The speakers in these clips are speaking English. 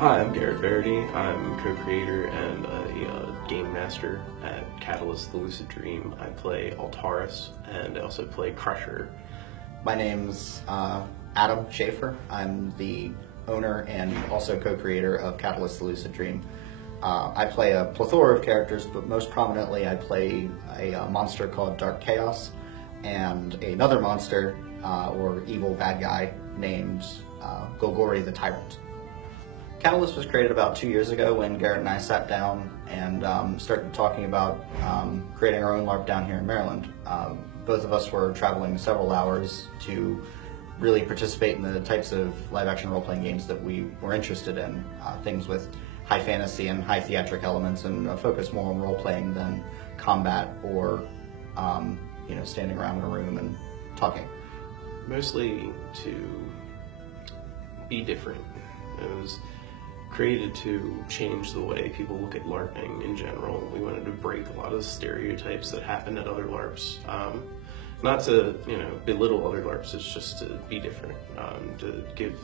Hi, I'm Garrett Verity. I'm co-creator and a game master at Catalyst, the Lucid Dream. I play Altaris, and I also play Crusher. My name's Adam Schaefer. I'm the owner and also co-creator of Catalyst, the Lucid Dream. I play a plethora of characters, but most prominently I play a monster called Dark Chaos and another monster, or evil bad guy, named Golgori the Tyrant. Catalyst was created about 2 years ago when Garrett and I sat down and started talking about creating our own LARP down here in Maryland. Both of us were traveling several hours to really participate in the types of live-action role-playing games that we were interested in, things with high fantasy and high theatric elements, and a focus more on role-playing than combat or standing around in a room and talking. Mostly to be different. It was created to change the way people look at LARPing in general. We wanted to break a lot of stereotypes that happen at other LARPs. Not to belittle other LARPs, it's just to be different, to give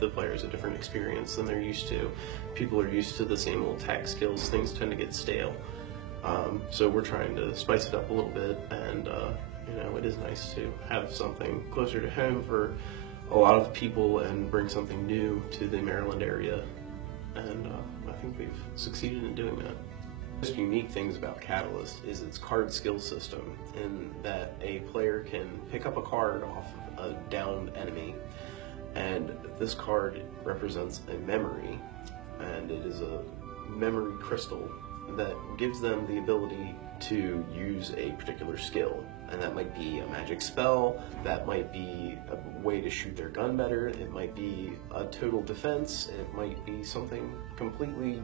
the players a different experience than they're used to. People are used to the same old tag skills, things tend to get stale. So we're trying to spice it up a little bit, and it is nice to have something closer to home for a lot of people and bring something new to the Maryland area. And I think we've succeeded in doing that. The most unique things about Catalyst is its card skill system, in that a player can pick up a card off of a downed enemy, and this card represents a memory, and it is a memory crystal that gives them the ability to use a particular skill. And that might be a magic spell, that might be a way to shoot their gun better, it might be a total defense, it might be something completely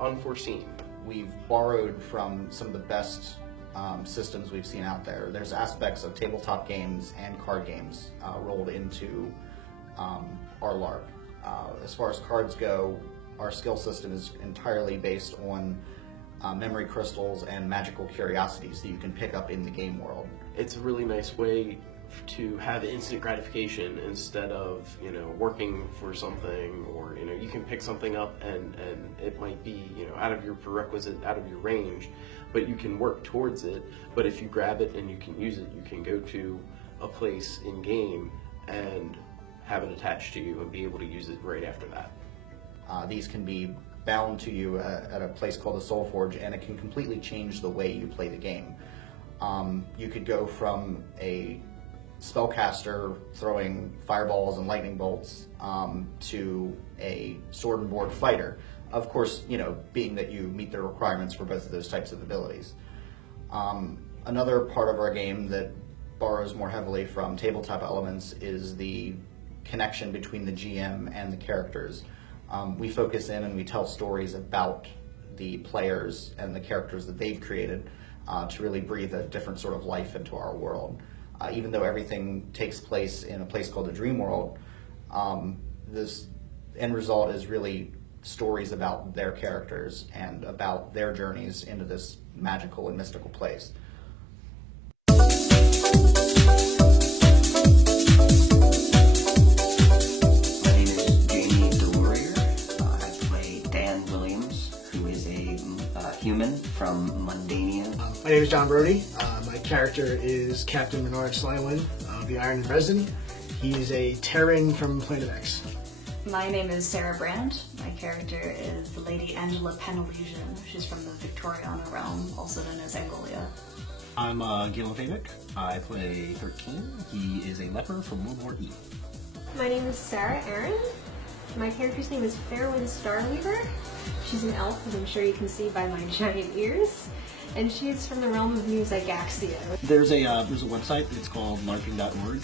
unforeseen. We've borrowed from some of the best systems we've seen out there. There's aspects of tabletop games and card games rolled into our LARP. As far as cards go, our skill system is entirely based on memory crystals and magical curiosities that you can pick up in the game world. It's a really nice way to have instant gratification instead of working for something, or you can pick something up and it might be out of your prerequisite, out of your range, but you can work towards it. But if you grab it and you can use it, you can go to a place in game and have it attached to you and be able to use it right after that. These can be bound to you at a place called the Soul Forge, and it can completely change the way you play the game. You could go from a spellcaster throwing fireballs and lightning bolts to a sword and board fighter. Of course, being that you meet the requirements for both of those types of abilities. Another part of our game that borrows more heavily from tabletop elements is the connection between the GM and the characters. We focus in and we tell stories about the players and the characters that they've created to really breathe a different sort of life into our world. Even though everything takes place in a place called the Dream World, this end result is really stories about their characters and about their journeys into this magical and mystical place. Human from Mundania. My name is John Brody. My character is Captain Bernard Slylin of the Iron and Resin. He is a Terran from Planet X. My name is Sarah Brand. My character is the Lady Angela Penelesian. She's from the Victoriana realm, also known as Angolia. I'm Galen Favick. I play 13. He is a leper from World War E. My name is Sarah Aaron. My character's name is Fairwind Starweaver. She's an elf, as I'm sure you can see by my giant ears, and she's from the realm of New Zygaxia. There's a website. It's called larping.org,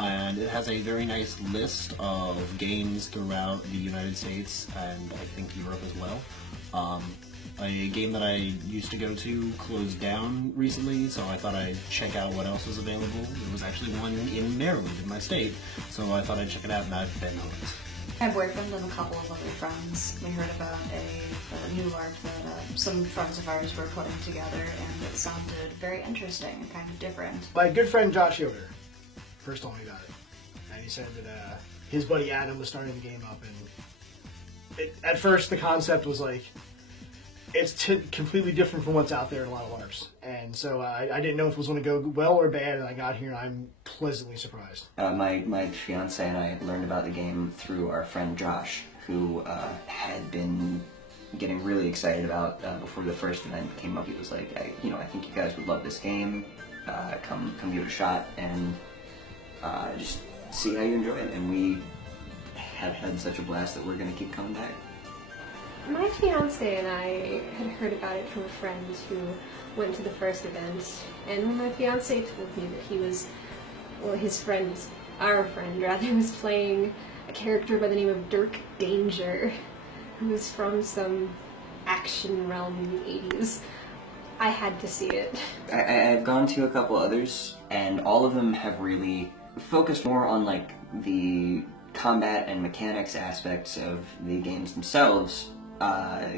and it has a very nice list of games throughout the United States and I think Europe as well. A game that I used to go to closed down recently, so I thought I'd check out what else was available. There was actually one in Maryland, in my state, so I thought I'd check it out, and I've been hooked. My boyfriend and a couple of other friends, we heard about a new LARP that some friends of ours were putting together, and it sounded very interesting and kind of different. My good friend Josh Yoder first told me about it, and he said that his buddy Adam was starting the game up, and at first the concept was like, it's completely different from what's out there in a lot of LARPs. And so I didn't know if it was going to go well or bad, and I got here and I'm pleasantly surprised. My fiance and I learned about the game through our friend Josh, who had been getting really excited about before the first event came up. He was like, I think you guys would love this game. Come give it a shot and just see how you enjoy it. And we have had such a blast that we're going to keep coming back. My fiance and I had heard about it from a friend who went to the first event, and when my fiance told me that he was, well, his friend, our friend rather, was playing a character by the name of Dirk Danger, who was from some action realm in the 80s, I had to see it. I've gone to a couple others, and all of them have really focused more on like the combat and mechanics aspects of the games themselves.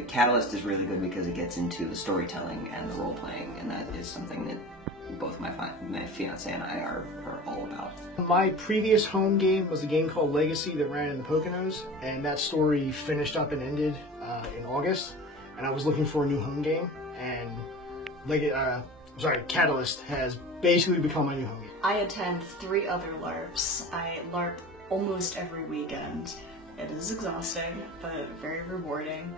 Catalyst is really good because it gets into the storytelling and the role-playing, and that is something that both my fiance and I are all about. My previous home game was a game called Legacy that ran in the Poconos, and that story finished up and ended in August, and I was looking for a new home game, and Catalyst has basically become my new home game. I attend 3 other LARPs. I LARP almost every weekend. It is exhausting, but very rewarding.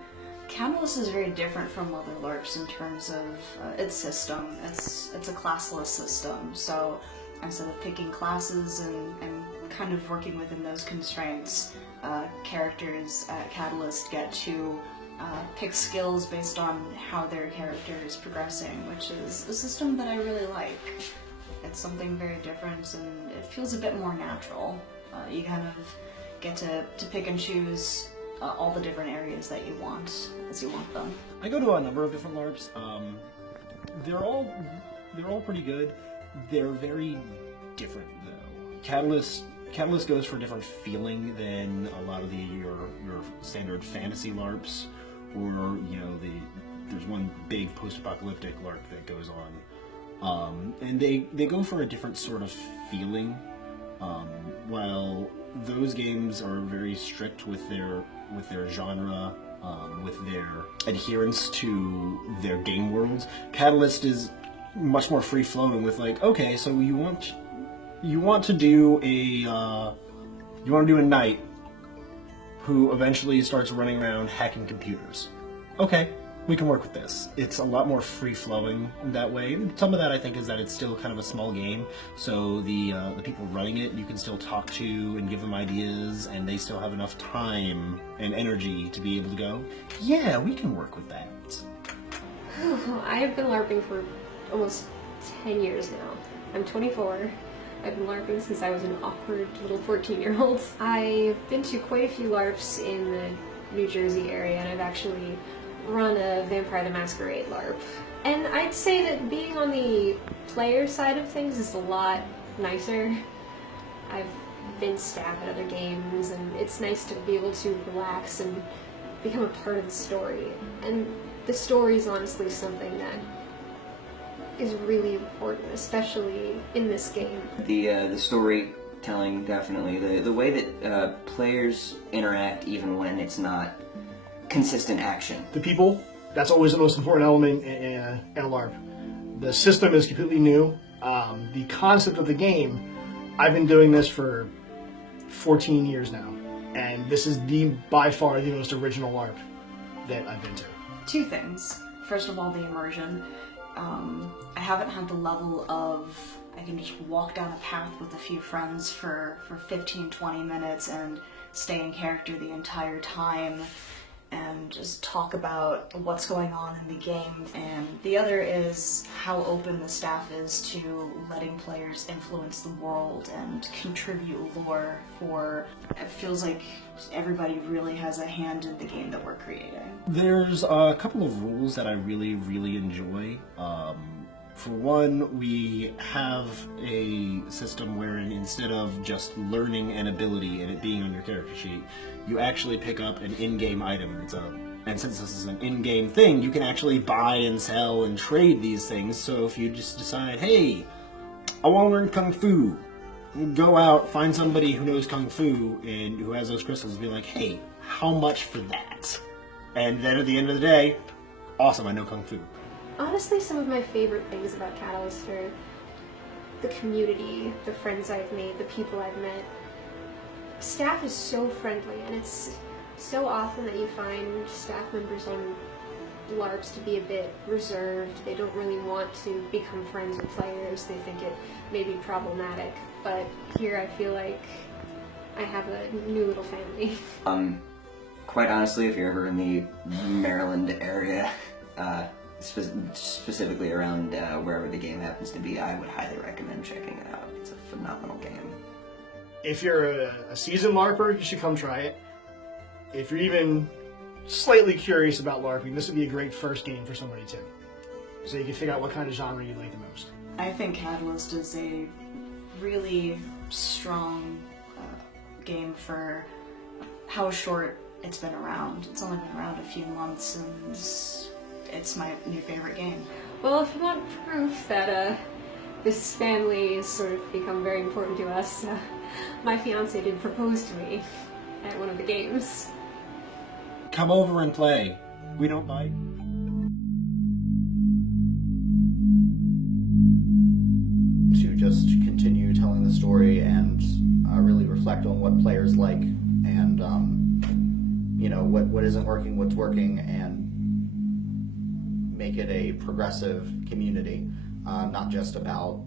Catalyst is very different from other LARPs in terms of its system. It's a classless system, so instead of picking classes and kind of working within those constraints, characters at Catalyst get to pick skills based on how their character is progressing, which is a system that I really like. It's something very different, and it feels a bit more natural. You kind of get to pick and choose all the different areas that you want as you want them. I go to a number of different LARPs. They're all pretty good. They're very different though. Catalyst goes for a different feeling than a lot of your standard fantasy LARPs, or there's one big post-apocalyptic LARP that goes on, and they go for a different sort of feeling. While those games are very strict with their genre, with their adherence to their game worlds, Catalyst is much more free flowing. With like, okay, so you want to do a knight who eventually starts running around hacking computers. Okay, we can work with this. It's a lot more free-flowing that way. Some of that, I think, is that it's still kind of a small game, so the people running it, you can still talk to and give them ideas, and they still have enough time and energy to be able to go, yeah, we can work with that. I have been LARPing for almost 10 years now. I'm 24. I've been LARPing since I was an awkward little 14-year-old. I've been to quite a few LARPs in the New Jersey area, and I've actually run a Vampire the Masquerade LARP. And I'd say that being on the player side of things is a lot nicer. I've been staff at other games, and it's nice to be able to relax and become a part of the story. And the story is honestly something that is really important, especially in this game. The storytelling, definitely. The way that players interact even when it's not consistent action. The people, that's always the most important element in a LARP. The system is completely new. The concept of the game, I've been doing this for 14 years now, and this is by far the most original LARP that I've been to. 2 things. First of all, the immersion. I haven't had the level of I can just walk down a path with a few friends for 15-20 minutes and stay in character the entire time and just talk about what's going on in the game. And the other is how open the staff is to letting players influence the world and contribute lore for, it feels like everybody really has a hand in the game that we're creating. There's a couple of rules that I really, really enjoy. For one, we have a system wherein instead of just learning an ability and it being on your character sheet, you actually pick up an in-game item. And since this is an in-game thing, you can actually buy and sell and trade these things. So if you just decide, hey, I want to learn Kung Fu, go out, find somebody who knows Kung Fu and who has those crystals and be like, hey, how much for that? And then at the end of the day, awesome, I know Kung Fu. Honestly, some of my favorite things about Catalyst are the community, the friends I've made, the people I've met. Staff is so friendly, and it's so often that you find staff members on LARPs to be a bit reserved. They don't really want to become friends with players. They think it may be problematic. But here I feel like I have a new little family. Quite honestly, if you're ever in the Maryland area, specifically around wherever the game happens to be, I would highly recommend checking it out. It's a phenomenal game. If you're a seasoned LARPer, you should come try it. If you're even slightly curious about LARPing, this would be a great first game for somebody too. So you can figure out what kind of genre you like the most. I think Catalyst is a really strong game for how short it's been around. It's only been around a few months, and it's my new favorite game. Well, if you want proof that this family has sort of become very important to us, my fiance did propose to me at one of the games. Come over and play. We don't bite. To just continue telling the story and really reflect on what players like and you know what isn't working, what's working, and make it a progressive community, not just about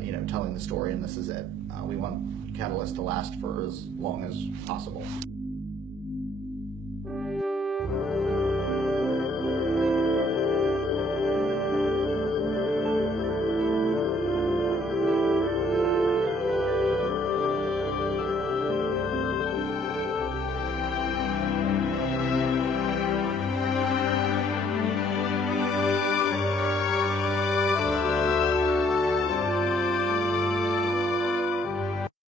you know telling the story and this is it. We want Catalyst to last for as long as possible.